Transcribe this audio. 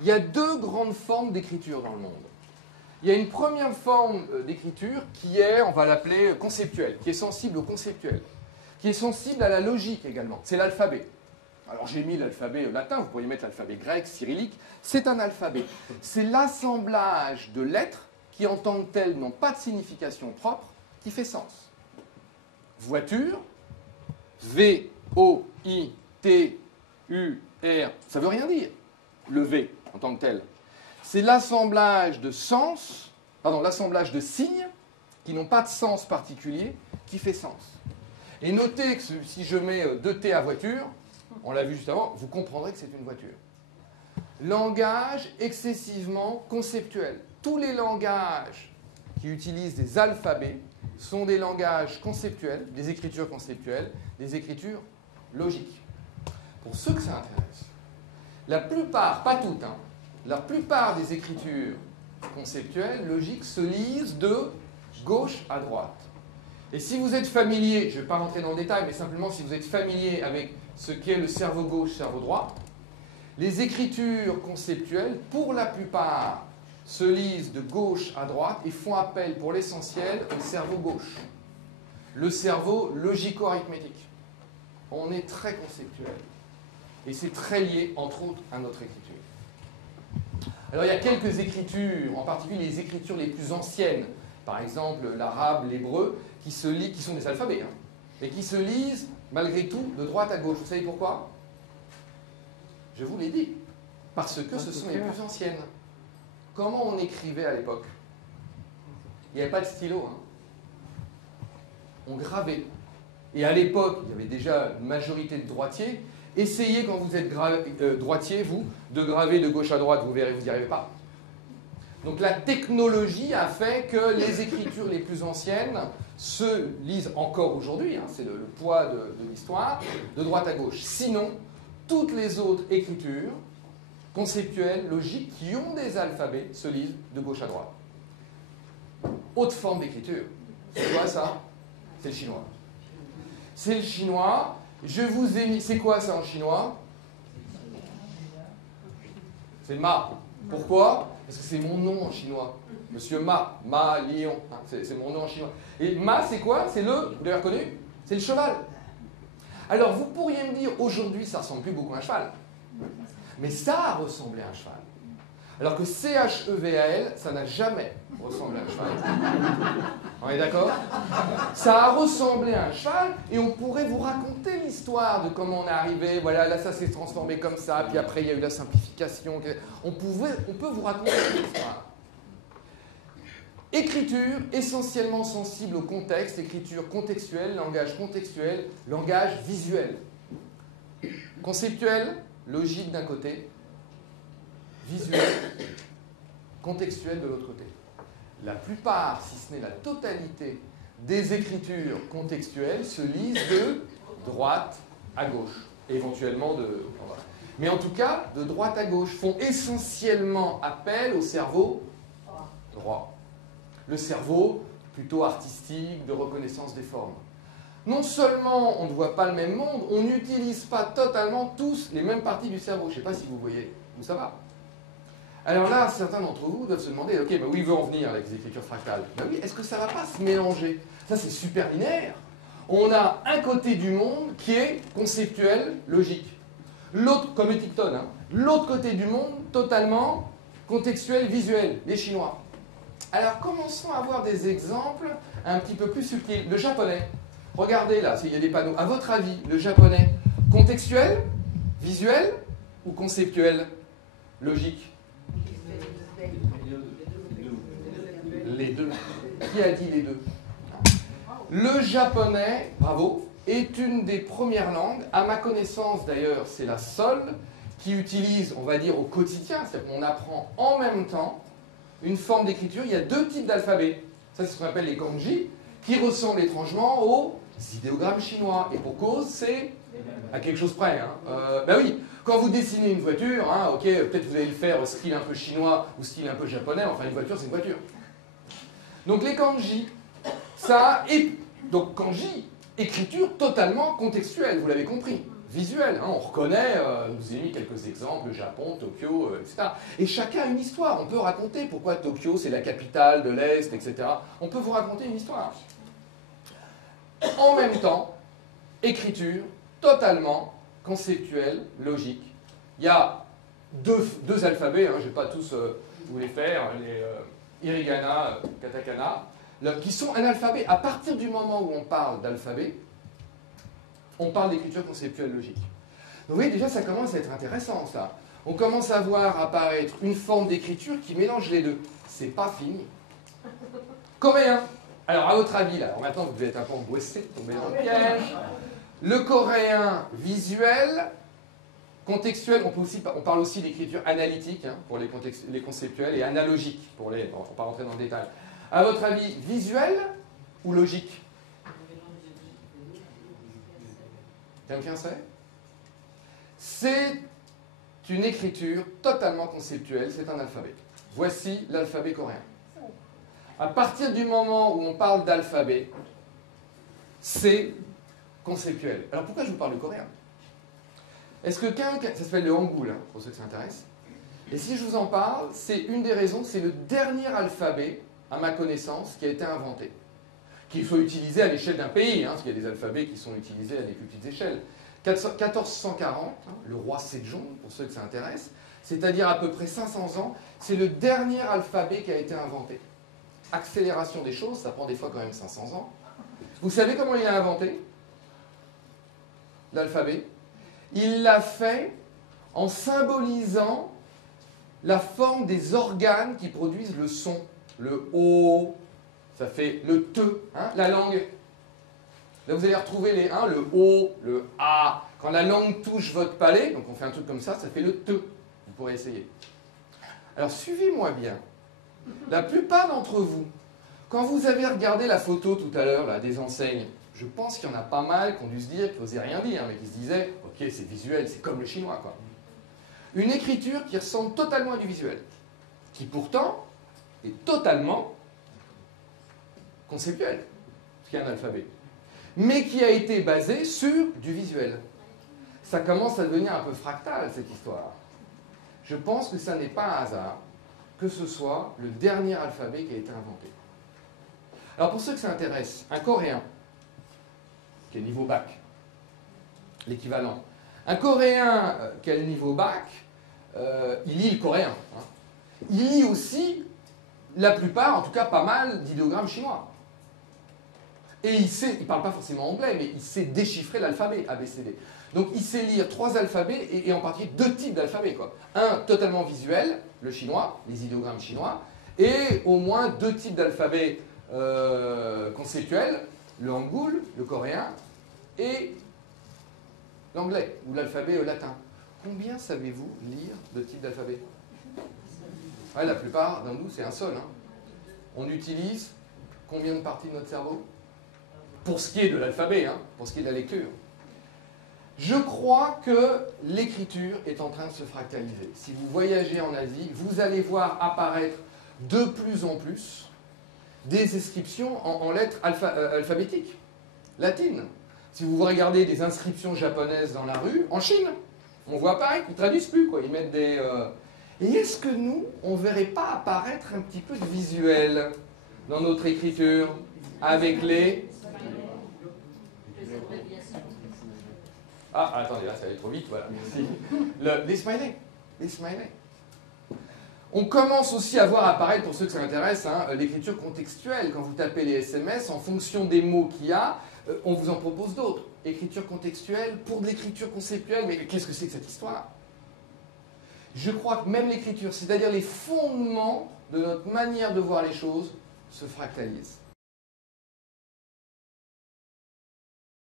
Il y a deux grandes formes d'écriture dans le monde. Il y a une première forme d'écriture qui est, on va l'appeler conceptuelle, qui est sensible au conceptuel, qui est sensible à la logique également. C'est l'alphabet. Alors j'ai mis l'alphabet latin, vous pourriez mettre l'alphabet grec, cyrillique. C'est un alphabet. C'est l'assemblage de lettres qui, en tant que telles, n'ont pas de signification propre, qui fait sens. Voiture, V-O-I-T-U-R, ça ne veut rien dire, le V en tant que tel. C'est l'assemblage de sens, pardon, l'assemblage de signes qui n'ont pas de sens particulier, qui fait sens. Et notez que si je mets 2T à voiture, on l'a vu juste avant, vous comprendrez que c'est une voiture. Langage excessivement conceptuel. Tous les langages qui utilisent des alphabets sont des langages conceptuels, des écritures conceptuelles, des écritures logiques. Pour ceux que ça intéresse, la plupart, pas toutes, hein, la plupart des écritures conceptuelles, logiques, se lisent de gauche à droite. Et si vous êtes familier, je ne vais pas rentrer dans le détail, mais simplement si vous êtes familier avec ce qu'est le cerveau gauche, cerveau droit, les écritures conceptuelles, pour la plupart, se lisent de gauche à droite et font appel pour l'essentiel au cerveau gauche, le cerveau logico-arithmétique. On est très conceptuel. Et c'est très lié, entre autres, à notre écriture. Alors il y a quelques écritures, en particulier les écritures les plus anciennes, par exemple l'arabe, l'hébreu, qui sont des alphabets, hein, et qui se lisent malgré tout de droite à gauche. Vous savez pourquoi? Je vous l'ai dit. Parce que ce sont les plus anciennes. Comment on écrivait à l'époque? Il n'y avait pas de stylo. Hein. On gravait. Et à l'époque, il y avait déjà une majorité de droitiers. Essayez, quand vous êtes droitier, vous, de graver de gauche à droite, vous verrez, vous n'y arrivez pas. Donc la technologie a fait que les écritures les plus anciennes se lisent encore aujourd'hui, hein, c'est le poids de l'histoire, de droite à gauche. Sinon, toutes les autres écritures conceptuelles, logiques, qui ont des alphabets, se lisent de gauche à droite. Autre forme d'écriture. C'est quoi ça? C'est le chinois. C'est le chinois. Je vous ai mis... C'est quoi ça en chinois? C'est Ma. Pourquoi? Parce que c'est mon nom en chinois. Monsieur Ma. Ma Lion. C'est mon nom en chinois. Et Ma, c'est quoi? C'est le... Vous l'avez reconnu? C'est le cheval. Alors, vous pourriez me dire, aujourd'hui, ça ressemble plus beaucoup à un cheval. Mais ça a ressemblé à un cheval. Alors que C-H-E-V-A-L, ça n'a jamais ressemblé à un cheval. On est d'accord? Ça a ressemblé à un cheval et on pourrait vous raconter l'histoire de comment on est arrivé. Voilà, là, ça s'est transformé comme ça, puis après, il y a eu la simplification. On peut vous raconter l'histoire. Écriture essentiellement sensible au contexte, écriture contextuelle, langage visuel. Conceptuel, logique d'un côté, visuel, contextuel de l'autre côté. La plupart, si ce n'est la totalité, des écritures contextuelles se lisent de droite à gauche, éventuellement de... Mais en tout cas, de droite à gauche, font essentiellement appel au cerveau droit. Le cerveau plutôt artistique, de reconnaissance des formes. Non seulement on ne voit pas le même monde, on n'utilise pas totalement tous les mêmes parties du cerveau. Je ne sais pas si vous voyez où ça va. Alors là, certains d'entre vous doivent se demander, ok, mais où il veut en venir avec les écritures fractales? Ben oui, est-ce que ça ne va pas se mélanger? Ça, c'est super linéaire. On a un côté du monde qui est conceptuel, logique. L'autre, comme le Ticton, hein, l'autre côté du monde, totalement contextuel, visuel, les Chinois. Alors, commençons à voir des exemples un petit peu plus subtils. Le japonais. Regardez là, s'il y a des panneaux. À votre avis, le japonais, contextuel, visuel ou conceptuel, logique? Les deux. Qui a dit les deux? Le japonais, bravo, est une des premières langues, à ma connaissance d'ailleurs, c'est la seule, qui utilise, on va dire, au quotidien, c'est-à-dire qu'on apprend en même temps une forme d'écriture. Il y a deux types d'alphabets. Ça, c'est ce qu'on appelle les kanji, qui ressemblent étrangement aux idéogrammes chinois. Et pour cause, c'est à quelque chose près. Hein. Ben oui, quand vous dessinez une voiture, hein, ok, peut-être vous allez le faire style un peu chinois ou style un peu japonais, enfin une voiture, c'est une voiture. Donc les kanji, ça... Donc kanji, écriture totalement contextuelle, vous l'avez compris. visuelle. Hein. On reconnaît, je vous ai mis quelques exemples, Japon, Tokyo, etc. Et chacun a une histoire. On peut raconter pourquoi Tokyo, c'est la capitale de l'Est, etc. On peut vous raconter une histoire. En même temps, écriture totalement conceptuelle, logique. Il y a deux alphabets, hein, je ne vais pas tous vous les faire, les hiragana, katakana, qui sont un alphabet. À partir du moment où on parle d'alphabet, on parle d'écriture conceptuelle logique. Donc vous voyez, déjà, ça commence à être intéressant, ça. On commence à voir apparaître une forme d'écriture qui mélange les deux. C'est pas fini. Coréen. Alors, à votre avis, là, alors maintenant, vous devez être un peu angoissé, tomber dans le piège. Le coréen visuel, contextuel, on parle aussi d'écriture analytique, hein, pour les conceptuels, et analogique, pour les... Bon, on ne va pas rentrer dans le détail. À votre avis, visuel ou logique? Quelqu'un sait? C'est une écriture totalement conceptuelle, c'est un alphabet. Voici l'alphabet coréen. À partir du moment où on parle d'alphabet, c'est conceptuel. Alors pourquoi je vous parle de coréen? Est-ce que ça s'appelle le hangul, hein, pour ceux que ça intéresse. Et si je vous en parle, c'est une des raisons, c'est le dernier alphabet, à ma connaissance, qui a été inventé. Qu'il faut utiliser à l'échelle d'un pays, hein, parce qu'il y a des alphabets qui sont utilisés à des plus petites échelles. 1440, hein, le roi Sejong, pour ceux que ça intéresse, c'est-à-dire à peu près 500 ans, c'est le dernier alphabet qui a été inventé. Accélération des choses, ça prend des fois quand même 500 ans. Vous savez comment il a inventé l'alphabet? Il l'a fait en symbolisant la forme des organes qui produisent le son. Le O, ça fait le T, hein, la langue. Là, vous allez retrouver les le O, le A. Quand la langue touche votre palais, donc on fait un truc comme ça fait le T. Vous pourrez essayer. Alors, suivez-moi bien. La plupart d'entre vous, quand vous avez regardé la photo tout à l'heure, là, des enseignes, je pense qu'il y en a pas mal qui ont dû se dire, qui n'osaient rien dire, mais qui se disaient, ok, c'est visuel, c'est comme le chinois, quoi. Une écriture qui ressemble totalement à du visuel, qui pourtant est totalement conceptuel, ce qui est un alphabet, mais qui a été basé sur du visuel. Ça commence à devenir un peu fractal, cette histoire. Je pense que ça n'est pas un hasard que ce soit le dernier alphabet qui a été inventé. Alors pour ceux que ça intéresse, un coréen, qui est niveau bac, l'équivalent. Un coréen qui a le niveau bac, il lit le coréen. Hein. Il lit aussi la plupart, en tout cas pas mal, d'idéogrammes chinois. Et il sait, il ne parle pas forcément anglais, mais il sait déchiffrer l'alphabet ABCD. Donc il sait lire 3 alphabets, et en particulier 2 types d'alphabets. Un totalement visuel, le chinois, les idéogrammes chinois, et au moins 2 types d'alphabets conceptuels, le hangul, le coréen, et l'anglais, ou l'alphabet latin. Combien savez-vous lire de types d'alphabets? Ouais, la plupart d'entre nous, c'est un seul. Hein. On utilise combien de parties de notre cerveau? Pour ce qui est de l'alphabet, hein, pour ce qui est de la lecture. Je crois que l'écriture est en train de se fractaliser. Si vous voyagez en Asie, vous allez voir apparaître de plus en plus des inscriptions en lettres alphabétiques, latines. Si vous regardez des inscriptions japonaises dans la rue, en Chine, on voit pareil, ils ne traduisent plus, quoi. Ils mettent des... Et est-ce que nous, on ne verrait pas apparaître un petit peu de visuel dans notre écriture avec les... Ah, attendez, là, ça allait trop vite, voilà, merci. Les smileys. Les smileys. On commence aussi à voir apparaître, pour ceux que ça intéresse, hein, l'écriture contextuelle. Quand vous tapez les SMS, en fonction des mots qu'il y a, on vous en propose d'autres. Écriture contextuelle pour de l'écriture conceptuelle, mais qu'est-ce que c'est que cette histoire? Je crois que même l'écriture, c'est-à-dire les fondements de notre manière de voir les choses, se fractalisent.